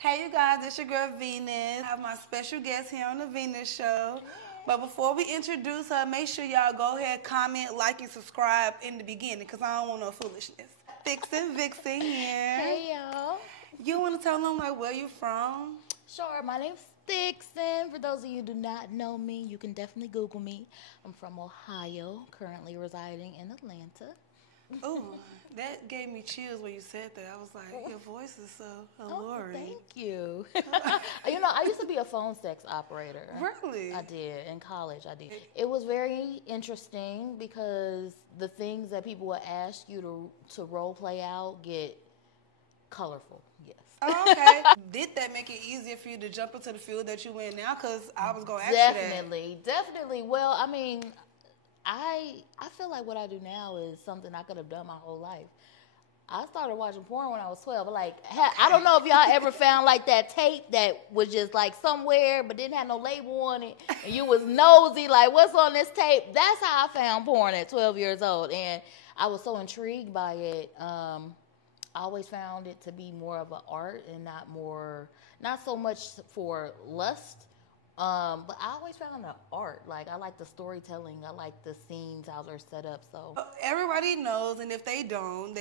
Hey you guys, it's your girl Venus. I have my special guest here on the Venus Show. But before we introduce her, make sure y'all go ahead, comment, like, and subscribe in the beginning because I don't want no foolishness. Thixen Vixen here. Hey y'all. You want to tell them like where you from? Sure, my name's Thixen. For those of you who do not know me, you can definitely Google me. I'm from Ohio, currently residing in Atlanta. Ooh, that gave me chills when you said that. I was like, your voice is so alluring. Thank you. You know, I used to be a phone sex operator. Really? I did. In college, I did. It was very interesting because the things that people would ask you to role play out get colorful. Yes. Oh, okay. Did that make it easier for you to jump into the field that you in now? Because I was going to ask you that. Definitely. Well, I mean, I feel like what I do now is something I could have done my whole life. I started watching porn when I was 12. Like, I don't know if y'all ever found like that tape that was just like somewhere but didn't have no label on it, and you was nosy like, what's on this tape? That's how I found porn at 12 years old, and I was so intrigued by it. I always found it to be more of an art and not so much for lust. But I always found the art. Like, I like the storytelling. I like the scenes, how they're set up. So everybody knows, and if they don't,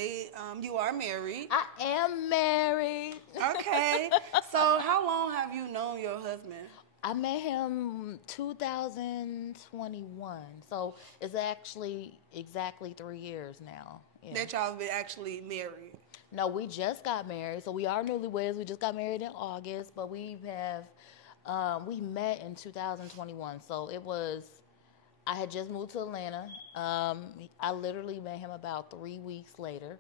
you are married. I am married. Okay. So how long have you known your husband? I met him 2021. So it's actually exactly 3 years now. Yeah. That y'all have been actually married? No, we just got married. So we are newlyweds. We just got married in August, but we met in 2021, so I had just moved to Atlanta. I literally met him about 3 weeks later,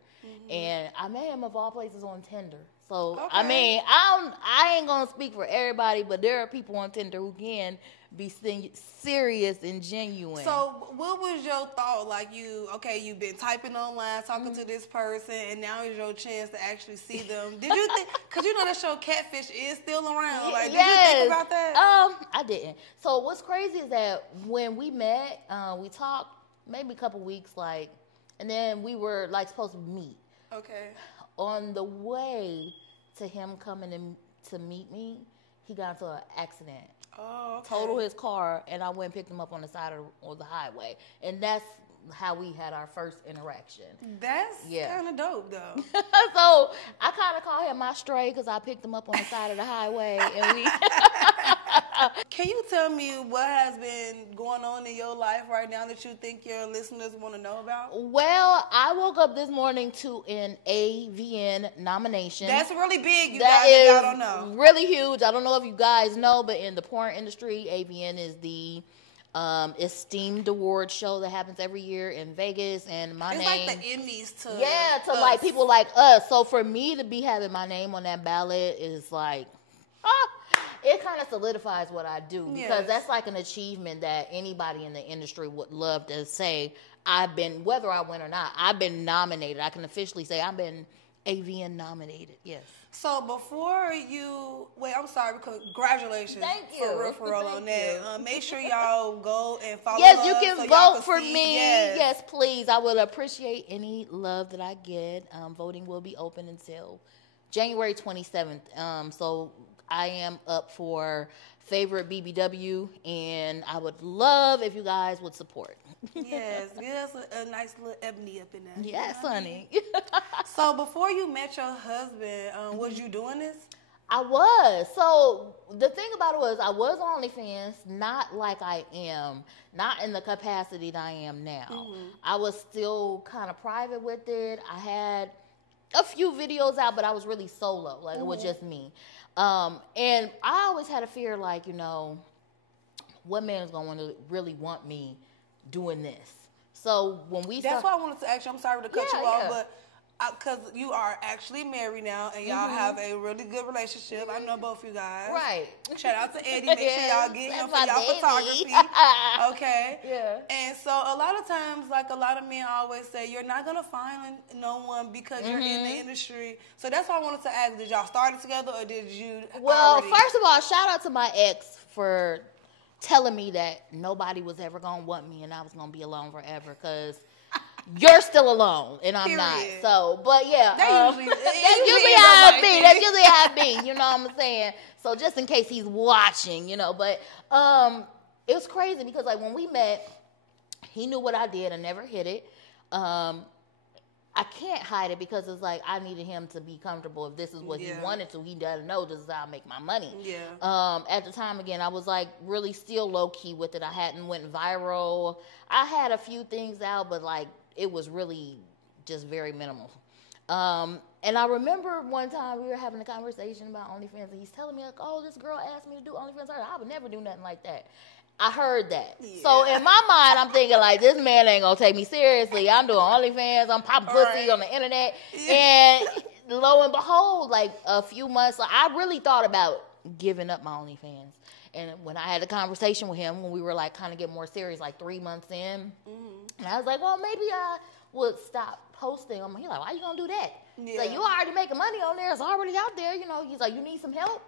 and I met him of all places on Tinder. So, okay. I mean, I ain't gonna speak for everybody, but there are people on Tinder who can be serious and genuine. So what was your thought? Like, you've been typing online, talking to this person, and now is your chance to actually see them. Did you think, because you know that show Catfish is still around, like, did you think about that? I didn't. So what's crazy is that when we met, we talked maybe a couple weeks, like, and then we were like supposed to meet. Okay. On the way to him coming to meet me, he got into an accident. Oh, okay. Totaled his car, and I went and picked him up on the side of the highway. And that's how we had our first interaction. That's kind of dope, though. So I kind of call him my stray because I picked him up on the side of the highway. And we. Can you tell me what has been going on in your life right now that you think your listeners want to know about? Well, I woke up this morning to an AVN nomination. That's really big, you guys, if y'all don't know. Really huge. I don't know if you guys know, but in the porn industry, AVN is the esteemed award show that happens every year in Vegas, and it's like the Emmys to us. Like people like us. So for me to be having my name on that ballot is like, it kind of solidifies what I do, because that's like an achievement that anybody in the industry would love to say. Whether I win or not, I've been nominated. I can officially say I've been AVN nominated. Yes. So before I'm sorry, congratulations. Thank you. For real on that. Make sure y'all go and follow us. Yes, you can vote for me. Yes, please. I would appreciate any love that I get. Voting will be open until January 27th. So I am up for favorite BBW, and I would love if you guys would support. Yes, give us a nice little ebony up in there. Yes, honey. So before you met your husband, was you doing this? I was. So the thing about it was I was on OnlyFans, not like I am, not in the capacity that I am now. I was still kind of private with it. I had a few videos out, but I was really solo. Like, it was just me. And I always had a fear, like, what man is going to really want me doing this? So when that's why I wanted to ask you. I'm sorry to cut you off, but because you are actually married now, and y'all have a really good relationship. I know both you guys. Right. Shout out to Eddie. Make sure y'all get him for y'all photography. Okay. Yeah. And so a lot of times, like, a lot of men always say, you're not gonna find no one because you're in the industry. So that's why I wanted to ask: did y'all start it together, or did you? Well, first of all, shout out to my ex for telling me that nobody was ever gonna want me and I was gonna be alone forever, because you're still alone, and I'm not. So, but yeah, that's usually how it be. That's usually how it be. You know what I'm saying? So just in case he's watching, you know. But it was crazy because like when we met, he knew what I did. I never hid it. I can't hide it because it's like I needed him to be comfortable. If this is what he wanted to, he doesn't know this is how I make my money. Yeah. At the time, again, I was like really still low key with it. I hadn't went viral. I had a few things out, but like it was really just very minimal. And I remember one time we were having a conversation about OnlyFans, and he's telling me like, "Oh, this girl asked me to do OnlyFans. I would never do nothing like that." I heard that. Yeah. So in my mind, I'm thinking like, this man ain't gonna take me seriously. I'm doing OnlyFans. I'm popping pussy on the internet. Yeah. And lo and behold, like a few months, like, I really thought about giving up my OnlyFans. And when I had a conversation with him, when we were like kind of getting more serious, like 3 months in, and I was like, well, maybe I would stop posting. He's like, why you gonna do that? Yeah. He's like, you already making money on there. It's already out there. You know, he's like, you need some help?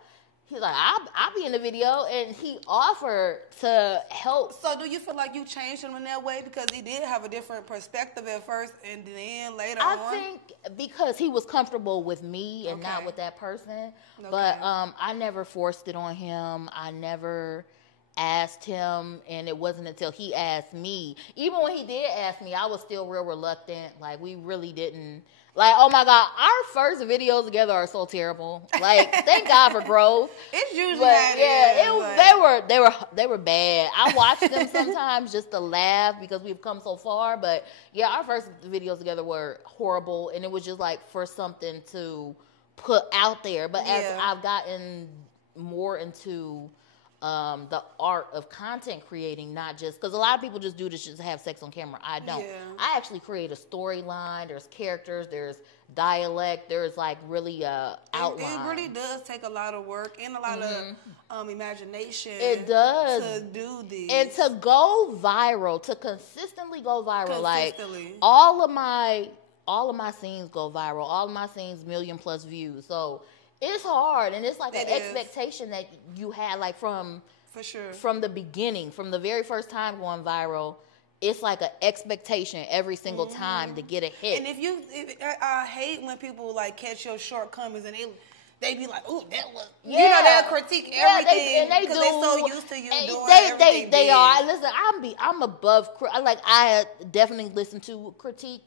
He's like, I'll be in the video, and he offered to help. So do you feel like you changed him in that way because he did have a different perspective at first, and then later on? I think because he was comfortable with me and not with that person. Okay. But I never forced it on him. I never asked him, and it wasn't until he asked me. Even when he did ask me, I was still real reluctant. Like, we really didn't. Like, oh my God, our first videos together are so terrible. Like, thank God for growth. It's usually they were bad. I watch them sometimes just to laugh because we've come so far. But yeah, our first videos together were horrible, and it was just like for something to put out there. But as I've gotten more into the art of content creating, not just because a lot of people just do this just to have sex on camera. I don't. Yeah. I actually create a storyline. There's characters. There's dialect. There's like really outline. It really does take a lot of work and a lot of imagination. It does to do these and to go viral, to consistently go viral. Like all of my scenes go viral. All of my scenes 1 million+ views. So. It's hard, and it's like an expectation that you had, like from the beginning, from the very first time going viral. It's like an expectation every single time to get a hit. And I hate when people like catch your shortcomings and they be like, "Ooh, that was," you know, they'll critique everything because they're so used to you doing everything. They are. Listen, I'm above. Like I definitely listen to critique.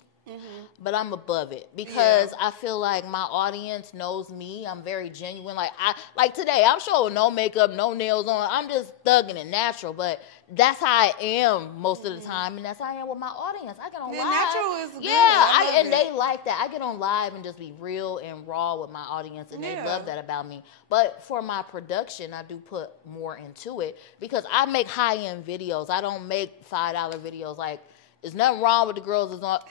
But I'm above it because I feel like my audience knows me. I'm very genuine. Like today, I'm showing no makeup, no nails on. I'm just thugging it natural. But that's how I am most of the time, and that's how I am with my audience. I get on live. Natural is good. Yeah, and they like that. I get on live and just be real and raw with my audience, and they love that about me. But for my production, I do put more into it because I make high-end videos. I don't make $5 videos like. There's nothing wrong with the girls that's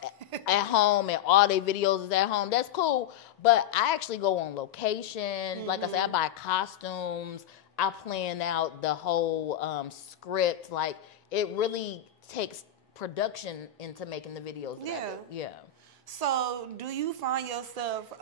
at home and all their videos is at home. That's cool. But I actually go on location. Like I said, I buy costumes. I plan out the whole script. Like, it really takes production into making the videos. Yeah. So, do you find yourself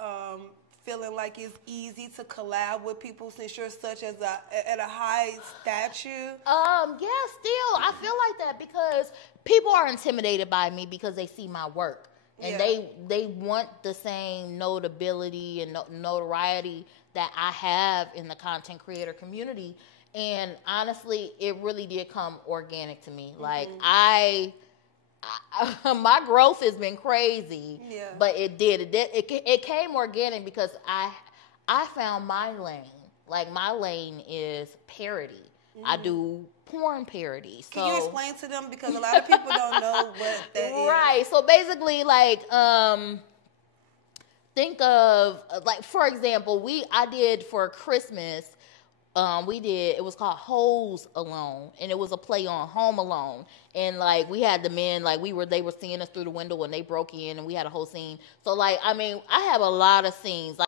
feeling like it's easy to collab with people since you're such as at a high stature? Yeah, still I feel like that because people are intimidated by me because they see my work and they want the same notability and notoriety that I have in the content creator community. And honestly, it really did come organic to me. Like my growth has been crazy, but it came organic because I found my lane. Like my lane is parody. I do porn parody. So, can you explain to them because a lot of people don't know what that is? Right. So basically, like think of like for example, I did for Christmas. It was called Hoes Alone, and it was a play on Home Alone. And like we had the men, like they were seeing us through the window when they broke in, and we had a whole scene. So like, I mean, I have a lot of scenes. Like,